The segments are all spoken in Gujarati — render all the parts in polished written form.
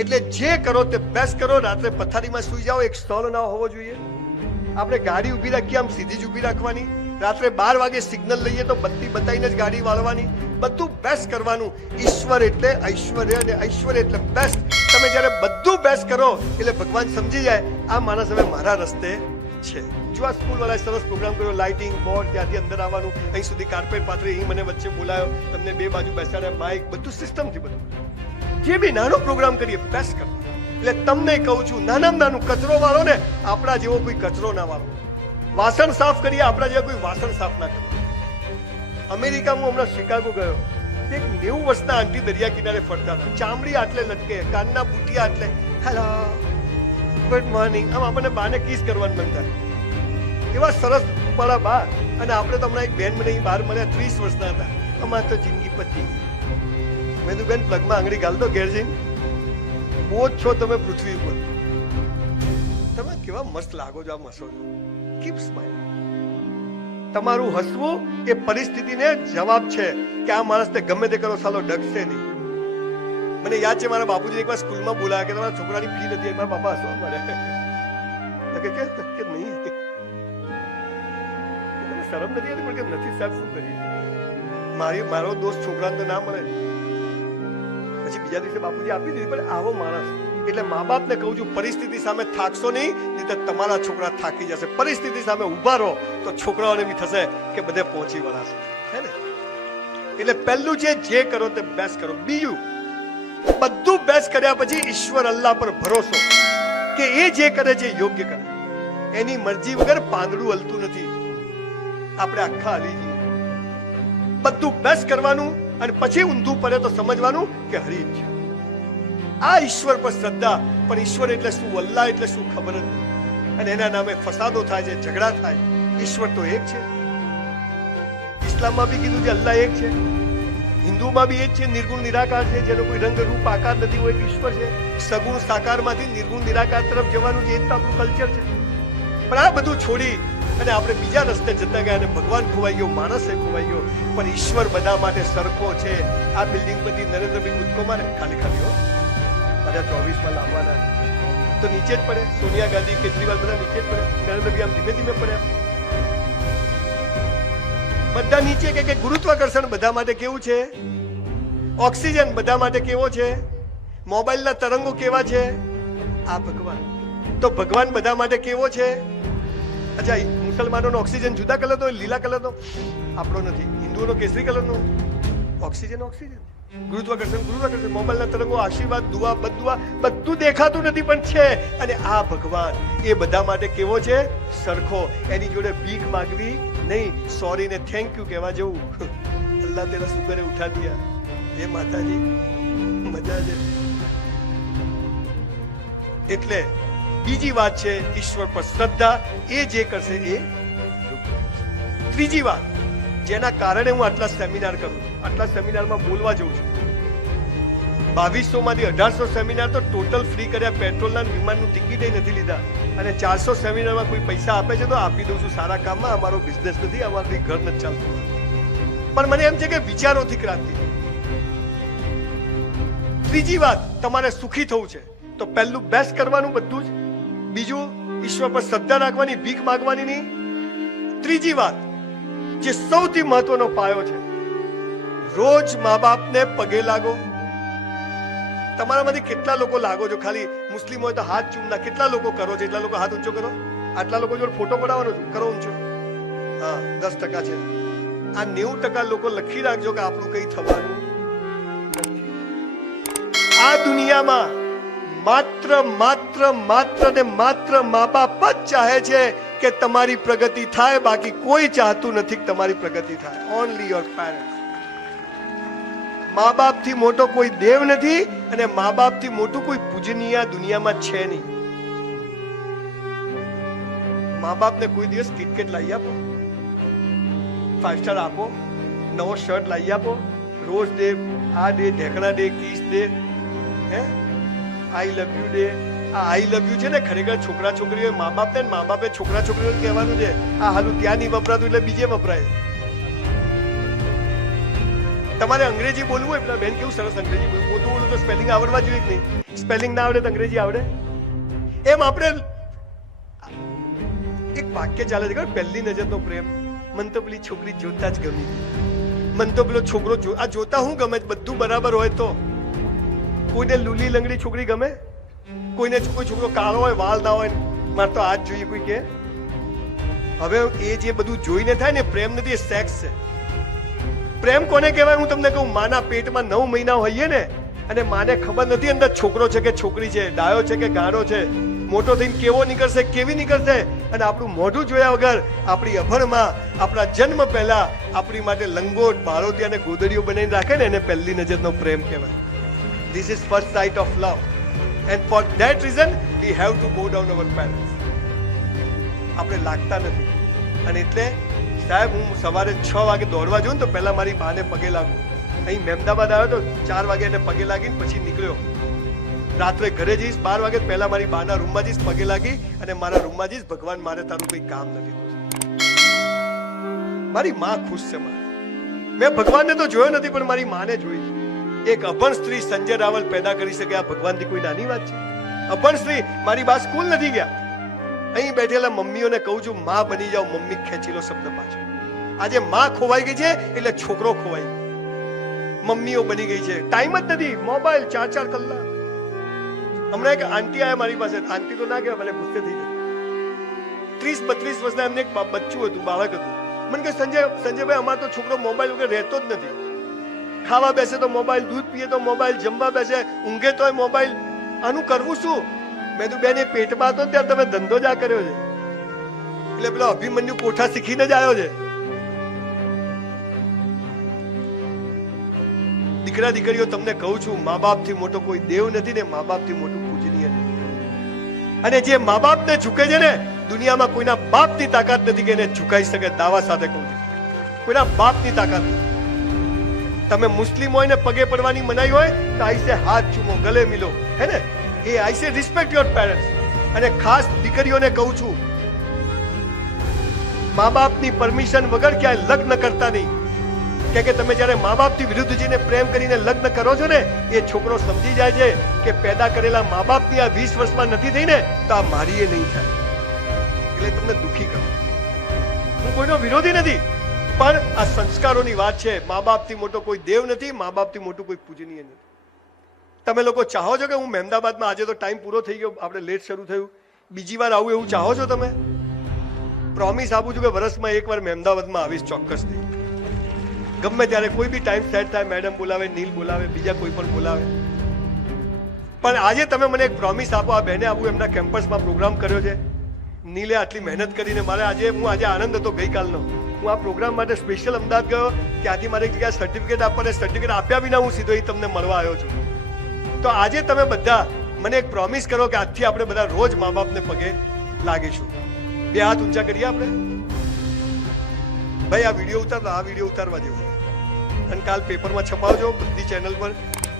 એટલે જે કરો તે બેસ્ટ કરો. રાત્રે પથારીમાં સુઈ જાઓ, એક સ્ટોલ ના હોવો જોઈએ. આપણે ગાડી ઊભી રાખીએ આમ સીધી જ ઊભી રાખવાની. રાત્રે 12 વાગે સિગ્નલ લઈએ તો બત્તી બતાવીને જ ગાડી વાળવાની. બધું બેસ્ટ કરવાનું. ઈશ્વર એટલે ઐશ્વર્ય અને ઐશ્વર્ય એટલે બેસ્ટ. તમે જ્યારે બધું બેસ્ટ કરો એટલે ભગવાન સમજી જાય આ માણસ હવે મારા રસ્તે છે. જો આ સ્કૂલ વાળાએ સરસ પ્રોગ્રામ કર્યો, લાઇટિંગ, બોર્ડ, ત્યાંથી અંદર આવવાનું, અહીં સુધી કાર્પેટ પાથરી, અહીં મને વચ્ચે બોલાયો, તમને 2 બાજુ બેસાડ્યા, માઇક, બધું સિસ્ટમથી બધું. જે બી નાનો પ્રોગ્રામ કરીએ બેસ્ટ કરો. એટલે તમને કહું છું, નાનામાં નાનું કચરો વાળો ને આપણા જેવો કોઈ કચરો ના વાળો. વાસણ સાફ કરીએ, આપણા જેવા કોઈ વાસણ સાફ ના કરે. અમેરિકામાં હમણાં શિકાગો ગયો, એક 90 વર્ષના આંટી દરિયા કિનારે ફરતા હતા. ચામડી આટલે લટકે, કાનના બુટિયા આટલે, હેલો, ગુડ મોર્નિંગ, આમ આપણને બાને કિસ કરવાનું મન થાય. એવા સરસ રૂપાળા બા. અને આપણે તો હમણાં એક બેન મને બહાર મળ્યા, 30 વર્ષના હતા. અમારે તો જિંદગી પતી ગઈ. મેં તું બેન પ્લગમાં આંગળી ગાલ દો ઘેર જઈને. બહુ જ છો તમે પૃથ્વી ઉપર. તમે કેવા મસ્ત લાગો છો, આમ હસો છો. Keep smile. તમારું હસવું એ પરિસ્થિતિને જવાબ છે કે આ માણસને ગમે તે કરો સાલો ડગશે નહીં. મને યાદ છે મારા બાપુજી એકવાર સ્કૂલમાં બોલાયા કે તમારા છોકરાની ફી નથી. મારા બાપા હસવા મળે કે નહીં, શરમ નથી આવતી, પણ કે નથી સાહેબ, શું કરીએ. મારો દોસ્ત છોકરાને તો ના મળે. પછી બીજા દિવસે બાપુજી આપી દીધી. પણ આવો માણસ. એટલે મા બાપને કહું છું, પરિસ્થિતિ સામે થાકશો નહીં, નહીં તો તમારા છોકરા થાકી જશે. પરિસ્થિતિ સામે ઉભા રહો તો છોકરાઓને બી થશે કે બધે પહોંચી વળાશે, હે ને. એટલે પહેલું છે જે કરો તે બેસ્ટ કરો. બીજું, બધું બેસ્ટ કર્યા પછી ઈશ્વર અલ્લાહ પર ભરોસો કે એ જે કરે છે યોગ્ય કરે. એની મરજી વગર પાંદડું હલતું નથી. આપણે આખા હલી જઈએ. બધું બેસ્ટ કરવાનું અને પછી ઊંધું પડે તો સમજવાનું કે હરી છે. આ ઈશ્વર પર શ્રદ્ધા. પણ ઈશ્વર એટલે શું, અલ્લાહ એટલે શું ખબર જ નથી. અને એના નામે ફસાદો થાય છે, ઝઘડા થાય. ઈશ્વર તો એક છે. ઇસ્લામમાં બી કીધું છે અલ્લાહ એક છે. હિન્દુમાં બી એક છે, નિર્ગુણ નિરાકાર છે, જેનો કોઈ રંગ રૂપ આકાર નથી, હોય ઈશ્વર છે. સગુણ સાકારમાંથી નિર્ગુણ નિરાકાર તરફ જવાનું છે, એ તો આપણું કલ્ચર છે. પણ આ બધું છોડી અને આપણે બીજા રસ્તે જતા ગયા અને ભગવાન ખોવાઈ ગયો, માણસે ખોવાઈ ગયો. પણ ઈશ્વર બધા માટે સરખો છે. આ બિલ્ડિંગ બધી નરેન્દ્રભાઈ કૂદકો મારે ખાલી ખાલી હો, બધા 24માં લાવવાના તો નીચે જ પડે. સોનિયા ગાંધી, કેજરીવાલ બધા નીચે જ પડે. નરેન્દ્રભાઈ આમ ધીમે ધીમે પડે. બધા નીચે કે ગુરુત્વાકર્ષણ બધા માટે કેવું છે, ઓક્સિજન બધા માટે કેવો છે, મોબાઈલના તરંગો કેવા છે, આ ભગવાન. તો ભગવાન બધા માટે કેવો છે. અચ્છા, મુસલમાનોનો ઓક્સિજન જુદા કલરનો, લીલા કલરનો, આપણો નથી. હિન્દુઓનો કેસરી કલરનો. ઓક્સિજન ઓક્સિજન, ગુરુત્વાકર્ષણ ગુરુત્વાકર્ષણ, મોબાઈલના તરંગો, આશીર્વાદ, દુઆ, બદુઆ, બધું દેખાતું નથી પણ છે. અને આ ભગવાન એ બધા માટે કેવો છે, સરખો. એની જોડે ભીખ માંગવી નહીં, સોરી ને થેન્ક યુ કહેવા જવું. અલ્લાહ તેરા સુગરે ઉઠા દિયા. એ માતાજી મજા છે. એટલે બીજી વાત છે ઈશ્વર પર શ્રદ્ધા. એ જે કરશે એ. ત્રીજી વાત, જેના કારણે હું આટલા સેમિનાર કરું, આટલા સેમિનારમાં બોલવા જઉં છું. 2200 માંથી 1800 સેમિનાર તો ટોટલ ફ્રી કર્યા. પેટ્રોલના વિમાનનું ટિકિટ નથી લીધા. અને 400 સેમિનારમાં કોઈ પૈસા આપે છે તો આપી દઉં છું સારા કામમાં. અમારો બિઝનેસ નથી, અમારું ઘર નથી ચાલતું. પણ મને એમ છે કે વિચારોથી ક્રાંતિ. ત્રીજી વાત, તમારે સુખી થવું છે તો પહેલું બેસ્ટ કરવાનું બધું જ. બીજું, ઈશ્વર પર શ્રદ્ધા રાખવાની, ભીખ માંગવાની નહીં. ત્રીજી વાત, જે સૌથી મહત્વનો પાયો છે, રોજ મા બાપને પગે લાગો. તમારામાંથી કેટલા લોકો લાગો છો? ખાલી મુસ્લિમ હોય તો હાથ ચૂમના. કેટલા લોકો કરો છો? એટલા લોકો હાથ ઊંચો કરો. આટલા લોકો જોડે ફોટો પડાવવાનો છું, કરો ઊંચો. હા, 10% છે. આ 90% લોકો લખી રાખજો કે આપણું કઈ થવાનું નથી. આ દુનિયામાં માત્ર માત્ર માત્ર ને માત્ર મા બાપ જ ચાહે છે કે તમારી પ્રગતિ થાય. બાકી કોઈ ચાહતું નથી કે તમારી પ્રગતિ થાય. Only your parents. મા બાપ થી મોટો કોઈ દેવ નથી અને મા બાપ થી મોટું કોઈ પૂજનીય દુનિયામાં છે નહીં. મા બાપ ને કોઈ દિવસ કિટકેટ લાવી આપો, 5 સ્ટાર આપો, નવો શર્ટ લાવી આપો, રોજ ડે, આ ડે, ઢેકણા ડે, કિસ ડે, હે, આઈ લવ યુ ડે. આ આઈ લવ યુ છે ને, ખરેખર છોકરા છોકરીઓ મા બાપ ને, મા બાપે છોકરા છોકરીઓને કહેવાનું છે. આ હાલું ત્યાં નહીં વપરાતું એટલે બીજે વપરાય. તમારે અંગ્રેજી બોલવું હોય, પેલા બેન કેવું સરસ અંગ્રેજી બોલું બોલું તો સ્પેલિંગ આવડવા જોઈએ કે નહીં? સ્પેલિંગ ના આવડે તો અંગ્રેજી આવડે? એમ આપણે એક વાક્ય ચાલે છે, પહેલી નજરનો પ્રેમ. મન તો પેલી છોકરી જોતા જ ગમી, મન તો પેલો છોકરો આ જોતા હું ગમે, બધું બરાબર હોય તો. કોઈને લૂલી લંગડી છોકરી ગમે? કોઈને કોઈ છોકરો કાળો હોય, વાલ ના હોય, મારે તો આ જ જોઈએ કોઈ કે? હવે એ જે બધું જોઈને થાય ને, પ્રેમ નથી, એ સેક્સ છે. પ્રેમ કોને કહેવાય? હું તમને કહું, માના પેટમાં 9 મહિના હોઈએ ને, અને માને ખબર નથી અંદર છોકરો છે કે છોકરી છે, ડાયો છે કે ગાળો છે, મોટો થઈને કેવો નીકળશે, કેવી નીકળશે, અને આપણું મોઢું જોયા વગર આપણી અભણમાં આપણા જન્મ પહેલા આપણી માટે લંગોટ, બાળોતી અને ગોદડીઓ બનાવીને રાખે ને, એને પહેલી નજરનો પ્રેમ કહેવાય. This is first sight of love, and for that reason we have to bow down our parents. આપણે લાગતા નથી, અને એટલે સાહેબ હું સવારે 6 વાગે દોડવા જાઉં તો પહેલા મારી માને પગે લાગુ. અહીં મહેમદાબાદ આવ્યો તો 4 વાગે એને પગે લાગીને પછી નીકળ્યો. રાત્રે ઘરે જઈશ 12 વાગે પહેલા મારી બાના રૂમમાં જઈશ, પગે લાગી અને મારા રૂમમાં જઈશ, ભગવાન મારે તારું કોઈ કામ નથી. મારી માં ખુશ છે. મેં ભગવાનને તો જોયો નથી, પણ મારી માને જોઈ. એક અભણ સ્ત્રી સંજય રાવલ પેદા કરી શકે, આ ભગવાનથી કોઈ નાની વાત છે? અભણ સ્ત્રી, મારી બા સ્કૂલ નથી ગયા. અહીં બેઠેલા મમ્મીઓને કહું છું, માં બની જાઓ. મમ્મી ખેંચી લો શબ્દ પાછો. આજે માં ખોવાઈ ગઈ છે એટલે છોકરો ખોવાઈ ગયો. મમ્મીઓ બની ગઈ છે, ટાઈમ જ નથી. મોબાઈલ 4-4 કલાક. હમણાં એક આંટી આયા મારી પાસે, આંટી તો ના કહેવાય, મને ગુસ્સે થઈ ગયો. 30-32 વર્ષના એમને એક બચ્ચું હતું, બાળક હતું. મને કે સંજયભાઈ, અમારો તો છોકરો મોબાઈલ વગર રહેતો જ નથી. ખાવા બેસે તો મોબાઈલ, દૂધ પીએ તો મોબાઈલ, જમવા બેસે ઊંઘે તોય મોબાઈલ. આનું કરવું શું? મેં તો બેન એ પેટમાં હતો ત્યારે તમે ધંધો જ આ કર્યો છે. એટલે પેલો અભિમન્યુ કોઠા શીખીને જ આવ્યો છે. દીકરા દીકરીઓ, તમને કહું છું, મા બાપ થી મોટો કોઈ દેવ નથી ને મા બાપ થી મોટું પૂજનીય નથી. અને જે મા બાપ ને ઝૂકે છે ને, દુનિયામાં કોઈના બાપ ની તાકાત નથી કે એને ઝુકાઈ શકે. દાવા સાથે કહું છું, કોઈના બાપ ની તાકાત નથી. તમે મુસ્લિમ હોય ને પગે પડવાની મનાઈ હોય તો આઈસે હાથ ચૂમો, ગલે મિલો, હે ને? એ આઈસે રિસ્પેક્ટ યોર પેરેન્ટ્સ. અને ખાસ દીકરીઓને કહું છું, મા બાપની પરમિશન વગર ક્યાંય લગ્ન કરતા નહીં. કે તમે જયારે મા બાપથી વિરુદ્ધ જઈને પ્રેમ કરીને લગ્ન કરો છો ને, એ છોકરો સમજી જાય છે કે પેદા કરેલા મા બાપની આ 20 વર્ષમાં નથી થઈ ને, તો આ મારી એ નહીં થાય. એટલે તમને દુઃખી કરું. હું કોઈનો વિરોધી નથી, પણ આ સંસ્કારોની વાત છે. મા બાપથી મોટો કોઈ દેવ નથી, મા બાપથી મોટું કોઈ પૂજનીય નથી. તમે લોકો ચાહો છો કે હું મહેમદાબાદમાં, આજે તો ટાઈમ પૂરો થઈ ગયો, આપણે લેટ શરૂ થયું, બીજી વાર આવું એવું ચાહો છો તમે? પ્રોમિસ આપું છું કે વર્ષમાં એકવાર મહેમદાબાદમાં આવીશ ચોક્કસથી. ગમે ત્યારે કોઈ બી ટાઈમ સેટ થાય, મેડમ બોલાવે, નીલ બોલાવે, બીજા કોઈ પણ બોલાવે. પણ આજે તમે મને એક પ્રોમિસ આપો. આ બહેને આવું એમના કેમ્પસમાં પ્રોગ્રામ કર્યો છે. નીલે આટલી મહેનત કરીને મારે હું આજે આનંદ હતો ગઈકાલનો. હું આ પ્રોગ્રામ માટે સ્પેશિયલ અમદાવાદ ગયો, ત્યાંથી મારે એક જગ્યાએ સર્ટિફિકેટ આપવાને, સર્ટિફિકેટ આપ્યા વિના હું સીધો અહીં તમને મળવા આવ્યો છું. તો આજે તમે બધા મને એક પ્રોમિસ કરો કે આજથી આપણે બધા રોજ મા બાપને પગે લાગીશું. 2 હાથ ઊંચા કરીએ આપણે. ભાઈ આ વિડીયો ઉતારવા જેવો, અને કાલ પેપરમાં છપાવજો, બધી ચેનલ પર.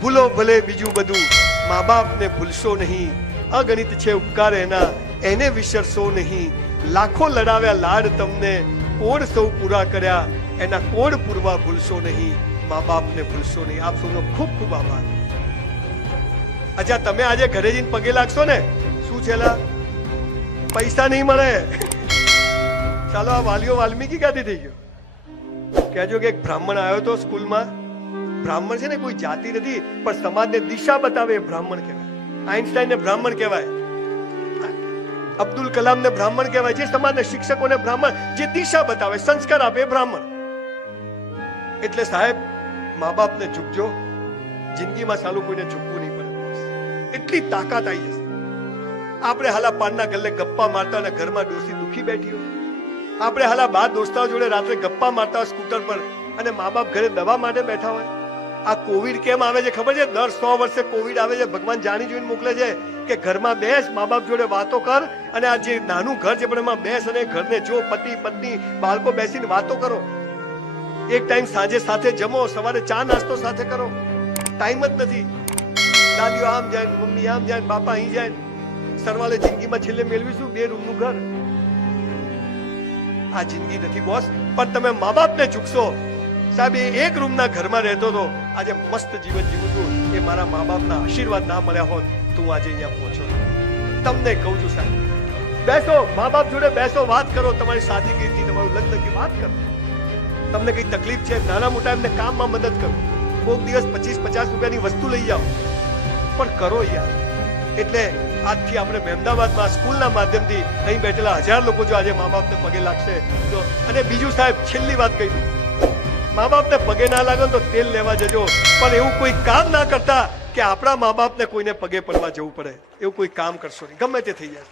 ભૂલો ભલે બીજું બધું, મા બાપને ભૂલશો નહીં. અગણિત છે ઉપકાર એના, એને વિસરશો નહીં. લાખો લડાવ્યા લાડ તમને, કોડ સૌ પૂરા કર્યા, એના કોડ પૂરવા ભૂલશો નહીં. મા બાપને ભૂલશો નહીં. આપ સૌનો ખૂબ ખૂબ આભાર. અચ્છા, તમે આજે ઘરે જઈને પગે લાગશો ને, શું છેલા પૈસા નહીં મળે. ચાલો, આ વાલ્મીકી ક્યાંથી થઈ ગયો? કહેજો કે એક બ્રાહ્મણ આવ્યો હતો સ્કૂલમાં. બ્રાહ્મણ છે ને કોઈ જાતિ નથી, પણ સમાજને દિશા બતાવે એ બ્રાહ્મણ કહેવાય. આઈન્સ્ટાઈને બ્રાહ્મણ કહેવાય, અબ્દુલ કલામને બ્રાહ્મણ કહેવાય. જે સમાજને, શિક્ષકોને બ્રાહ્મણ, જે દિશા બતાવે, સંસ્કાર આપે એ બ્રાહ્મણ. એટલે સાહેબ, મા બાપને ઝૂકજો. જિંદગીમાં સાલું કોઈને ઝૂકવું નહીં પડે. એટલી તાકાત આવી જશે. આપણે હાલા પાનના ગલ્લે ગપ્પા મારતા અને ઘરમાં ડોસી દુખી બેઠી હોય. આપણે હાલા 12 દોસ્તાઓ જોડે રાત્રે ગપ્પા મારતા સ્કૂટર પર, અને મા બાપ ઘરે દવા માટે બેઠા હોય. આ કોવિડ કેમ આવે છે ખબર છે? દર 100 વર્ષે કોવિડ આવે છે. ભગવાન જાણી જોઈને મોકલે છે કે ઘરમાં બેસ, મા બાપ જોડે વાતો કર. અને આ જે નાનું ઘર છે પણ એમાં બેસ અને ઘરને જો, પતિ પત્ની બાળકો બેસીને વાતો કરો. એક ટાઈમ સાંજે સાથે જમો, સવારે ચા નાસ્તો સાથે કરો. ટાઈમ જ નથી. દાદીઓ આમ જાય, મમ્મી આમ જાય, બાપા અહીં જાય. સરવાળે જિંદગીમાં છેલ્લે મેળવીશું 2 રૂમનું ઘર. આ જિંદગી નથી બોસ. પણ તમે મા બાપને ઝૂકશો સાહેબ એ એક રૂમના ઘરમાં રહેતો હતો, આજે મસ્ત જીવન જીવું છું. એ મારા મા બાપના આશીર્વાદ ના મળ્યા હોત તું આજે અહીંયા પહોંચો. તમને કહું છું સાહેબ, બેસો મા બાપ જોડે બેસો, વાત કરો તમારી સાદગીથી, તમારું લગ્નની વાત કરો. તમને કઈ તકલીફ છે, નાના મોટા એમને કામમાં મદદ કરો. કોઈક દિવસ 25-50 રૂપિયાની વસ્તુ લઈ જાઓ, પણ કરો યાર. એટલે આજથી આપણે મહેમદાવાદમાં સ્કૂલના માધ્યમથી અહીં બેઠેલા 1000 લોકો જો આજે મા બાપને પગે લાગશે તો, અને બીજું સાહેબ છેલ્લી વાત કહી દઉં, મા બાપને પગે ના લાગો તો તેલ લેવા જજો, પણ એવું કોઈ કામ ના કરતા કે આપણા મા બાપને કોઈને પગે પડવા જવું પડે. એવું કોઈ કામ કરશો નહીં, ગમે તે થઈ જાય.